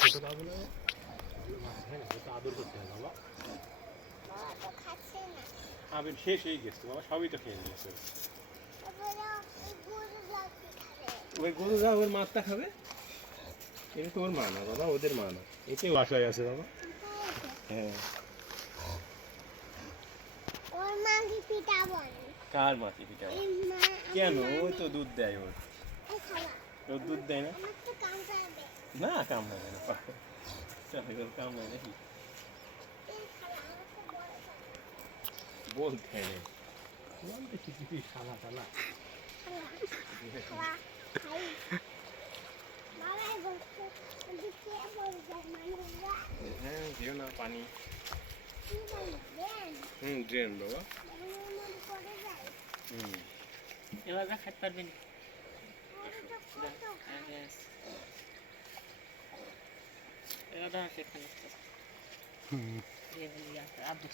ছোট বাবু না হ্যাঁ ওটা আদর করতে হবে বাবা। আবির শেষ হয়ে গেছে বাবা, সবই তো খেয়ে নিয়েছে। ওই গরু যা ওর মাছটা খাবে, এটা তো ওর মা না বাবা, ওদের মা না, এতে বাসায় আছে বাবা। হ্যাঁ ওর মা কি পিঠা বলে? কার মাছি পিঠা? কেন? ওই তো দুধ দেয় ওর। ওর দুধ দেয় না? না কামড়াবে না, ওর কামড়ায় নাকি? বলতে নেই বলতে কিছু শালা টালা। হ্যাঁ দিও না পানি। ড্রেন বাবা। এবার খাইতে পারবেন। এবার সেখানে আব্দুল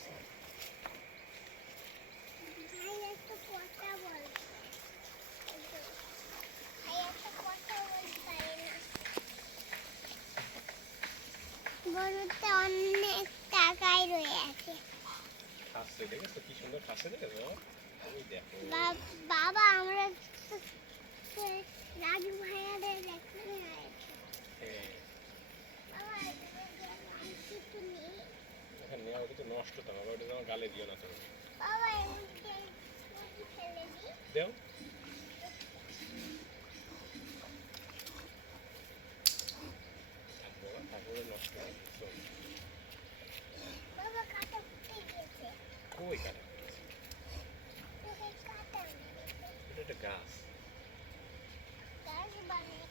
গরুতে অনেক টাকাই রয়ে আছে। খাচ্ছে দেখেছো কি সুন্দর খাচ্ছে দেখেছো? ওই দেখো বাবা আমরা রাজু ভাইয়াদের দেখতে হয়েছে। বাবা কিছু নেই। এখানে নেওয়া ওটা তো নষ্ট তো বাবা, ওটা আমার গালে দিও না তুমি। বাবা এদিকে ফেলে দিই। দেও তারপরে নষ্ট হয়ে গেছে। বাবা কাটা ফুটে গেছে। কই কাটা? কাটা এটা একটা গাছ। গাছ বানিয়ে